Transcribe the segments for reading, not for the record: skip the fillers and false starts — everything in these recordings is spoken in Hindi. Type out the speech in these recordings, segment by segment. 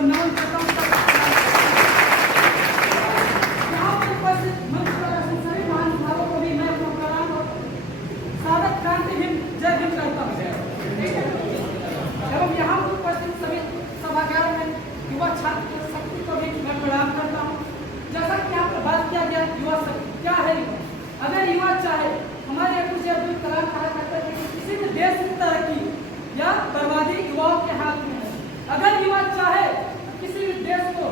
को नमन करता हूँ। यहाँ पर उपस्थित मंच पर आसीन सभी महानुभावों को भी मैं अपना प्रणाम और स्वागत क्रांति हिंद जय हिंद करता हूँ। एवं यहाँ पर उपस्थित सभी सभागारों में युवा छात्र शक्ति को भी मैं प्रणाम करता हूँ। जैसा कि यहाँ पर बात किया गया युवा शक्ति क्या है। अगर युवा चाहे, हमारे APJ अब्दुल कलाम कहा करते थे कि किसी भी देश की तरक्की या बर्बादी युवाओं के हाथ में है। अगर युवा चाहे किसी भी देश को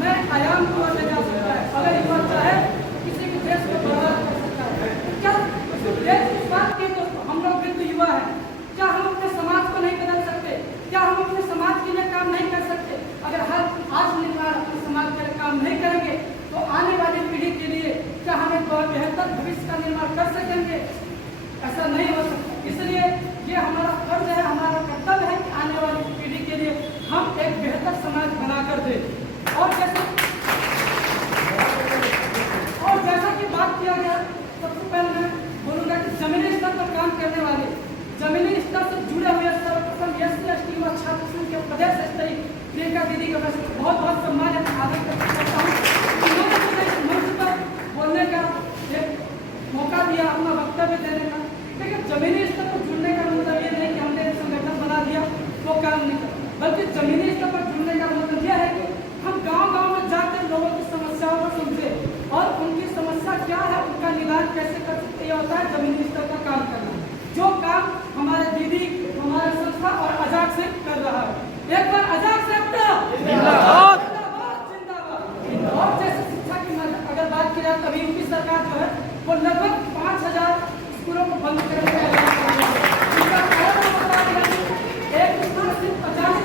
नए आयाम की ओर ले जा सकता है। अगर युवा चाहे किसी भी देश को बर्बाद कर सकता है। क्या देश इस बात की तो हम लोग भी तो युवा हैं, क्या हम अपने समाज को नहीं बदल सकते? क्या हम अपने समाज के लिए काम नहीं कर सकते? अगर हर आज निर्माण अपने समाज के लिए काम नहीं करेंगे तो आने वाली पीढ़ी के लिए क्या हम एक बहुत बेहतर भविष्य का निर्माण कर सकेंगे? ऐसा नहीं हो सकता। इसलिए ये हमारा फर्ज है, हमारा कर्तव्य है कि आने वाली पीढ़ी के लिए हम एक बेहतर समाज बनाकर दें। और जैसा कि बात किया गया, सबसे पहले मैं बोलूँगा कि जमीनी स्तर पर काम करने वाले, जमीनी स्तर से जुड़े हुए सर्वप्रथम SC/ST युवा छात्र संघ के प्रदेश स्तरीय प्रियंका दीदी का मैं बहुत बहुत सम्मान है, आदर करता हूँ। उन्होंने मुझे इस मंच पर बोलने का एक मौका दिया, अपना वक्तव्य देने का। लेकिन जमीनी स्तर पर जुड़ने का मतलब ये नहीं कि हमने एक संगठन बना दिया वो काम नहीं कर, बल्कि जमीनी स्तर पर जुड़ने का मतलब यह है कि हम गांव-गांव में जाकर लोगों की समस्याओं को समझे और उनकी समस्या क्या है, उनका निदान कैसे कर सकते, ये होता है जमीनी स्तर का काम करना। जो काम हमारे दीदी, हमारे संस्था और आजाद से कर रहा है। एक बार आजाद से जिंदाबाद। और जैसे शिक्षा की अगर बात की जाए तो अभी यूपी सरकार जो है वो लगभग 5000 स्कूलों को बंद करने का ऐलान कर रही है। इसका कारण बता दें कि एक स्कूल में सिर्फ 50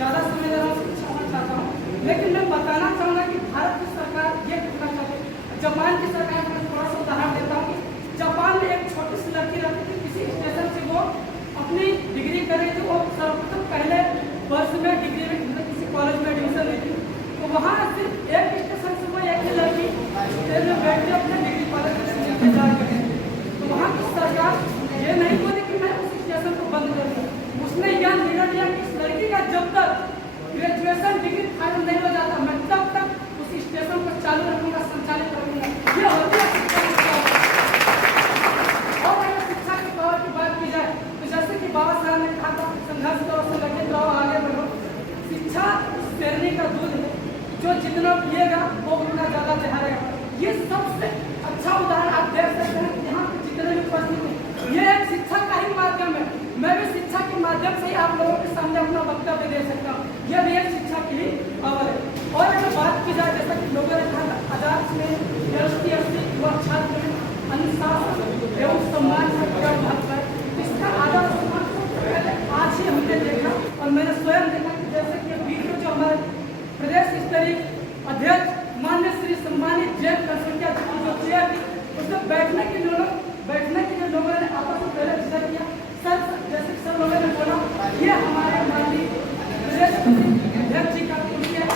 ज़्यादा समय देना चाहना चाहता हूँ। लेकिन मैं बताना चाहूँगा कि भारत की सरकार ये करना चाहती है। जापान की सरकार मैं थोड़ा सा उदाहरण देता हूँ कि जापान में एक छोटी सी लड़की रहती थी, किसी स्टेशन से वो अपनी डिग्री कर रही थी। वो सर्वप्रथम पहले वर्ष में डिग्री में किसी कॉलेज में एडमिशन ली थी, तो वहाँ सिर्फ एक स्टेशन से वो एक ही लड़की ट्रेन में बैठ के अपने डिग्री कॉलेज में इंतजार कर रही थी। तो वहाँ की सरकार ये नहीं बोली कि मैं उस स्टेशन को बंद कर दूँ। उसने यह निर्णय लिया कि इस लड़की का जब तक ग्रेजुएशन डिग्री फाइनल नहीं हो जाता, मैं तब तक उस स्टेशन को चालू रखूँगा, संचालित रखूँगा। ये होती है शिक्षा की पावर। और अगर शिक्षा की पावर की बात की जाए तो जैसे कि बाबा साहब ने कहा था, संघर्ष करो, संगठित रहो, आगे बढ़ो। शिक्षा शेरनी का दूध है, जो जितना पिएगा वो उतना ज़्यादा चढ़ाएगा। ये सबसे अच्छा उदाहरण आप देख सकते हैं। यहाँ पे जितने भी उपस्थित हैं, ये एक शिक्षा का ही माध्यम है। मैं भी शिक्षा के माध्यम से ही आप लोगों के सामने अपना वक्तव्य दे सकता हूँ। यह भी एक शिक्षा की ही पावर है। और अगर बात की जाए, जैसा कि लोगों ने कहा, आजाद में SC/ST युवा छात्र में अनुशासन एवं सम्मान का क्या महत्व है, इसका आदर सम्मान पहले आज ही हमने देखा और मैंने स्वयं देखा कि जैसे कि वीडियो जो हमारे प्रदेश स्तरीय अध्यक्ष मान्य श्री सम्मानित जैन कंसल्टिया जो चेयर थी, उसमें बैठने के लिए लोगों ने आपस में पहले विचार किया। सर, जैसे सर लोगों ने बोला, ये हमारे माननीय प्रदेश अध्यक्ष जी का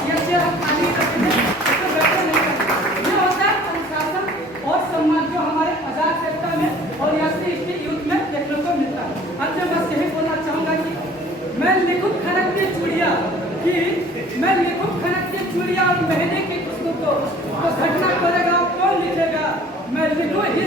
यह चेयर हम खाली रखेंगे, इसमें बैठे नहीं करते। ये होता है अनुशासन और सम्मान जो हमारे आजाद सेक्टर में और SC/ST यूथ में देखने को मिलता है। अंत में बस यही बोलना चाहूँगा कि मैं लिखूं खनक की चूड़िया और महीने की खुशबू को, तो घटना करेगा कौन लिखेगा? मैं लिखूं ही